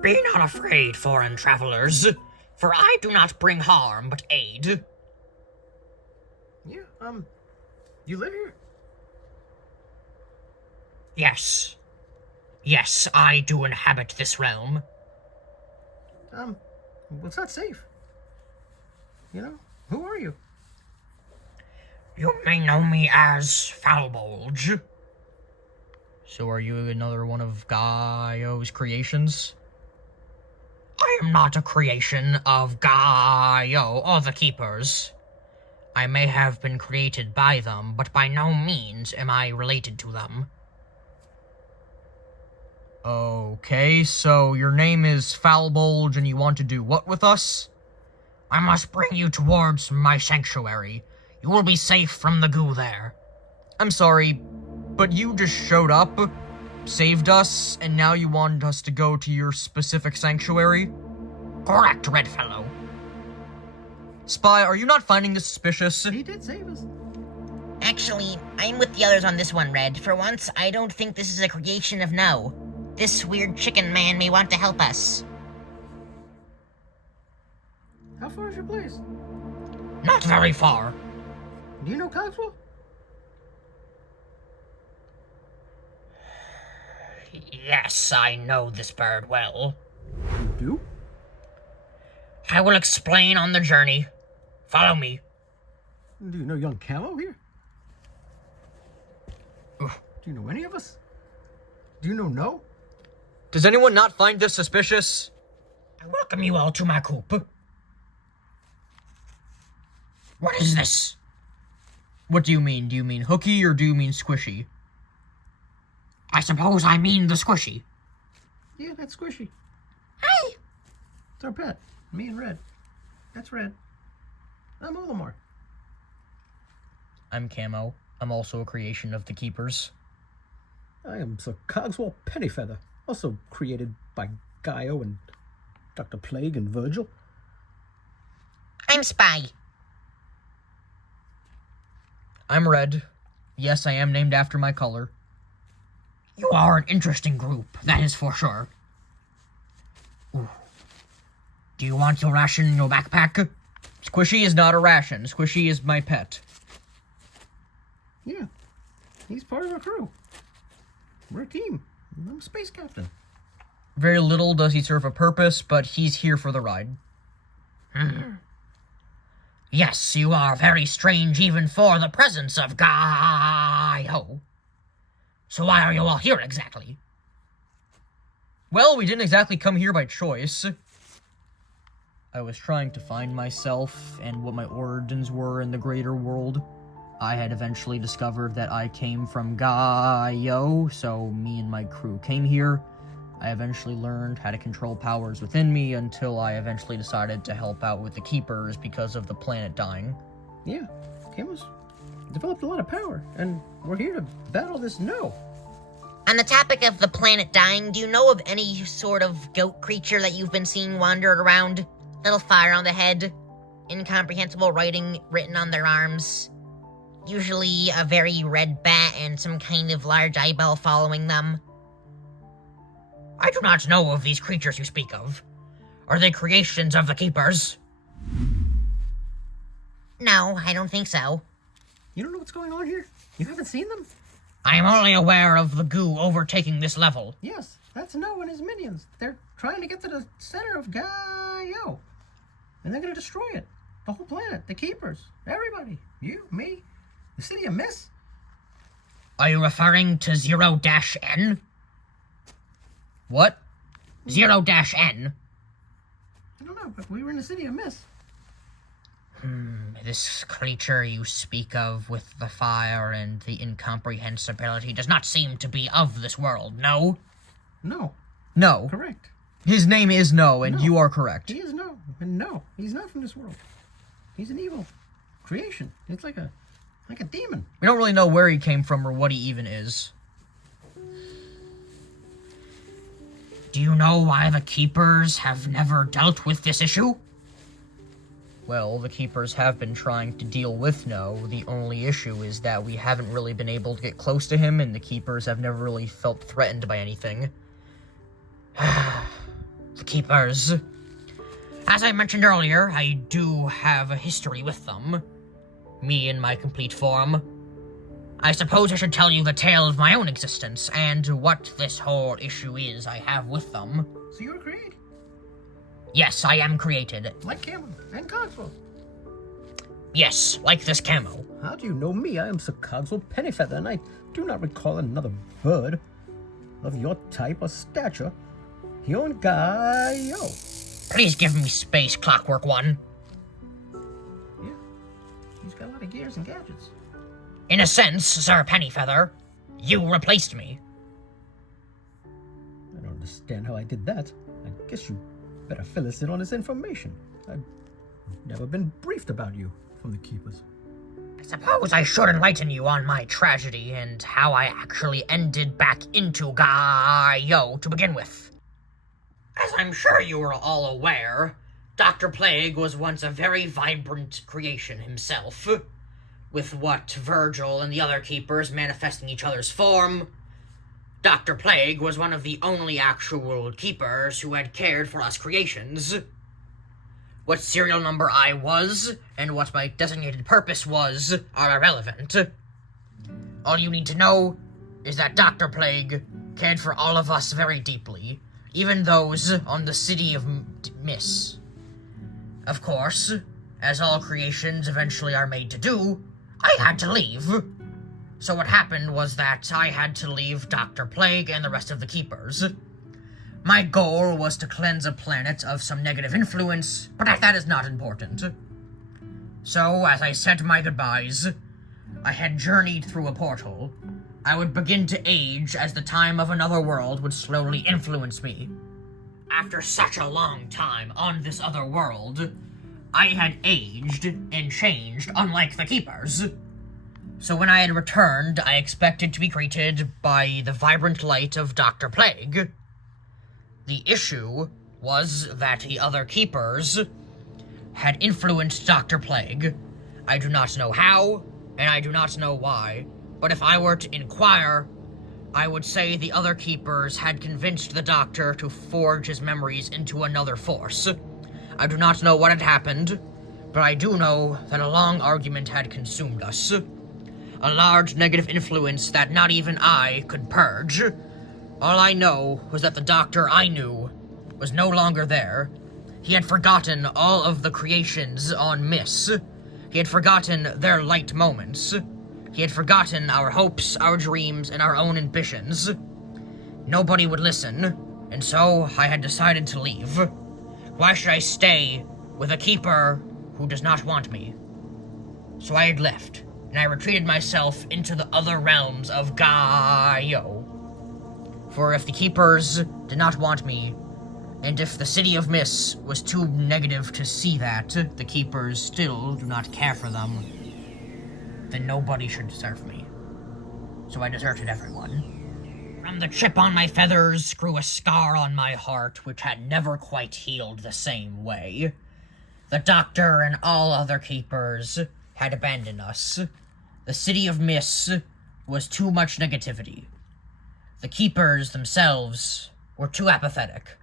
Be not afraid, foreign travelers, for I do not bring harm but aid. Yeah, you live here? Yes. Yes, I do inhabit this realm. Well, it's not safe. You know, who are you? You may know me as Fowlbolge. So are you another one of Gaio's creations? I am not a creation of Gaio or the Keepers. I may have been created by them, but by no means am I related to them. Okay, so your name is Fowlbolge and you want to do what with us? I must bring you towards my sanctuary. You will be safe from the goo there. I'm sorry, but you just showed up, saved us, and now you want us to go to your specific sanctuary? Correct, Red Fellow. Spy, are you not finding this suspicious? He did save us. Actually, I'm with the others on this one, Red. For once, I don't think this is a creation of No. This weird chicken man may want to help us. How far is your place? Not very far. Do you know Cogswell? Yes, I know this bird well. You do? I will explain on the journey. Follow me. Do you know young Camo here? Ugh. Do you know any of us? Do you know No? Does anyone not find this suspicious? I welcome you all to my coop. What is this? What do you mean? Do you mean hooky or do you mean squishy? I suppose I mean the squishy. Yeah, that's Squishy. Hi! It's our pet. Me and Red. That's Red. I'm Olimar. I'm Camo. I'm also a creation of the Keepers. I am Sir Cogswell Pennyfeather, also created by Gaio and Dr. Plague and Virgil. I'm Spy. I'm Red. Yes, I am named after my color. You are an interesting group, that is for sure. Ooh. Do you want your ration in your backpack? Squishy is not a ration. Squishy is my pet. Yeah, he's part of our crew. We're a team. I'm a space captain. Very little does he serve a purpose, but he's here for the ride. Yes, you are very strange even for the presence of Gaio. So why are you all here exactly? Well, we didn't exactly come here by choice. I was trying to find myself and what my origins were in the greater world. I had eventually discovered that I came from Gaio, so me and my crew came here. I eventually learned how to control powers within me until I eventually decided to help out with the Keepers because of the planet dying. Yeah, Camo's developed a lot of power, and we're here to battle this No. On the topic of the planet dying, do you know of any sort of goat creature that you've been seeing wander around? Little fire on the head, incomprehensible writing written on their arms. Usually a very red bat and some kind of large eyeball following them. I do not know of these creatures you speak of. Are they creations of the Keepers? No, I don't think so. You don't know what's going on here? You haven't seen them? I am only aware of the goo overtaking this level. Yes, that's No and his minions. They're trying to get to the center of Gaio. And they're going to destroy it. The whole planet, the Keepers, everybody. You, me, the city of Miss. Are you referring to 0-N? What? 0-N? I don't know, but we were in the city of Miss. This creature you speak of with the fire and the incomprehensibility does not seem to be of this world, no? No, No. correct. His name is No, and No. you are correct. He is No, and no, he's not from this world. He's an evil creation. It's like a demon. We don't really know where he came from or what he even is. Do you know why the Keepers have never dealt with this issue? Well, the Keepers have been trying to deal with No. The only issue is that we haven't really been able to get close to him, and the Keepers have never really felt threatened by anything. the Keepers. As I mentioned earlier, I do have a history with them. Me in my complete form. I suppose I should tell you the tale of my own existence, and what this whole issue is I have with them. So you were created? Yes, I am created. Like Camo and Cogswell. Yes, like this camo. How do you know me? I am Sir Cogswell Pennyfeather, and I do not recall another bird of your type or stature. Yon Gaio. Please give me space, Clockwork One. Yeah, he's got a lot of gears and gadgets. In a sense, Sir Pennyfeather, you replaced me. I don't understand how I did that. I guess you better fill us in on this information. I've never been briefed about you from the Keepers. I suppose I should enlighten you on my tragedy and how I actually ended back into Gaio to begin with. As I'm sure you are all aware, Dr. Plague was once a very vibrant creation himself, with what Virgil and the other Keepers manifesting each other's form. Dr. Plague was one of the only actual Keepers who had cared for us creations. What serial number I was, and what my designated purpose was, are irrelevant. All you need to know is that Dr. Plague cared for all of us very deeply, even those on the city of Miss. Of course, as all creations eventually are made to do, I had to leave. So what happened was that I had to leave Dr. Plague and the rest of the Keepers. My goal was to cleanse a planet of some negative influence, but that is not important. So, as I said my goodbyes, I had journeyed through a portal. I would begin to age as the time of another world would slowly influence me. After such a long time on this other world, I had aged and changed unlike the Keepers. So when I had returned, I expected to be greeted by the vibrant light of Dr. Plague. The issue was that the other Keepers had influenced Dr. Plague. I do not know how, and I do not know why, but if I were to inquire, I would say the other Keepers had convinced the Doctor to forge his memories into another force. I do not know what had happened, but I do know that a long argument had consumed us. A large negative influence that not even I could purge. All I know was that the Doctor I knew was no longer there. He had forgotten all of the creations on Miss. He had forgotten their light moments. He had forgotten our hopes, our dreams, and our own ambitions. Nobody would listen, and so I had decided to leave. Why should I stay with a Keeper who does not want me? So I had left, and I retreated myself into the other realms of Gaio. For if the Keepers did not want me, and if the City of Miss was too negative to see that the Keepers still do not care for them, then nobody should serve me. So I deserted everyone. From the chip on my feathers grew a scar on my heart which had never quite healed the same way. The Doctor and all other Keepers had abandoned us. The City of Miss was too much negativity. The Keepers themselves were too apathetic.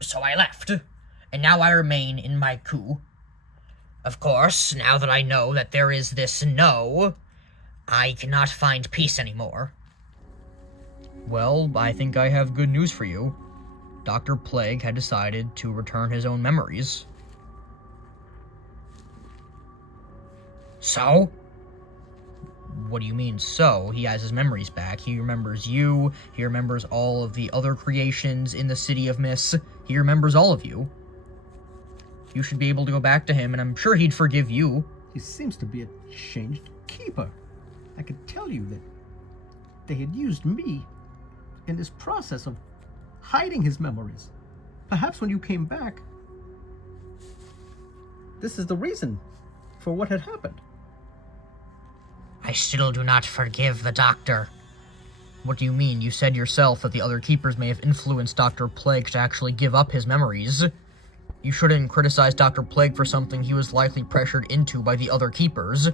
So I left, and now I remain in my coup. Of course, now that I know that there is this no, I cannot find peace anymore. Well, I think I have good news for you. Dr. Plague had decided to return his own memories. So? What do you mean, so? He has his memories back. He remembers you. He remembers all of the other creations in the City of Miss. He remembers all of you. You should be able to go back to him, and I'm sure he'd forgive you. He seems to be a changed Keeper. I could tell you that they had used me in this process of hiding his memories. Perhaps when you came back, this is the reason for what had happened. I still do not forgive the Doctor. What do you mean? You said yourself that the other Keepers may have influenced Dr. Plague to actually give up his memories. You shouldn't criticize Dr. Plague for something he was likely pressured into by the other Keepers.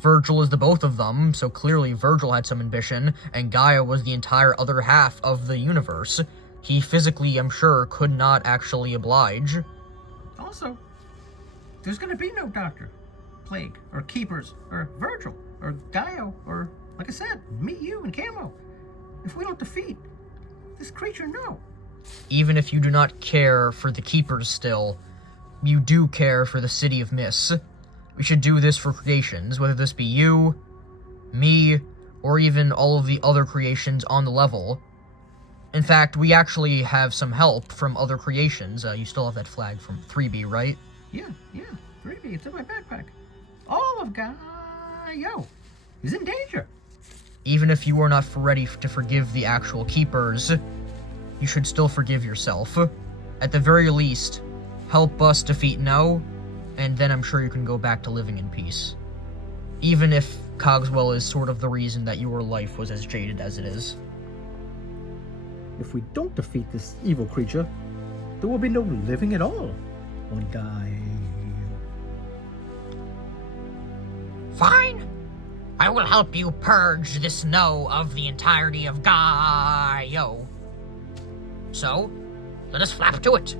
Virgil is the both of them, so clearly Virgil had some ambition, and Gaia was the entire other half of the universe. he physically, I'm sure, could not actually oblige. Also, there's gonna be no Doctor, Plague, or Keepers, or Virgil, or Gaio, or, like I said, me, you, and Camo. If we don't defeat this creature, no. Even if you do not care for the Keepers still, you do care for the City of Mists. We should do this for creations, whether this be you, me, or even all of the other creations on the level. In fact, we actually have some help from other creations. You still have that flag from 3B, right? Yeah, 3B, it's in my backpack. All of Gaio is in danger. Even if you are not ready to forgive the actual Keepers, you should still forgive yourself. At the very least, help us defeat No, and then I'm sure you can go back to living in peace. Even if Cogswell is sort of the reason that your life was as jaded as it is. If we don't defeat this evil creature, there will be no living at all on Gaio. Fine. I will help you purge this No of the entirety of Gaio. So, let us flap to it.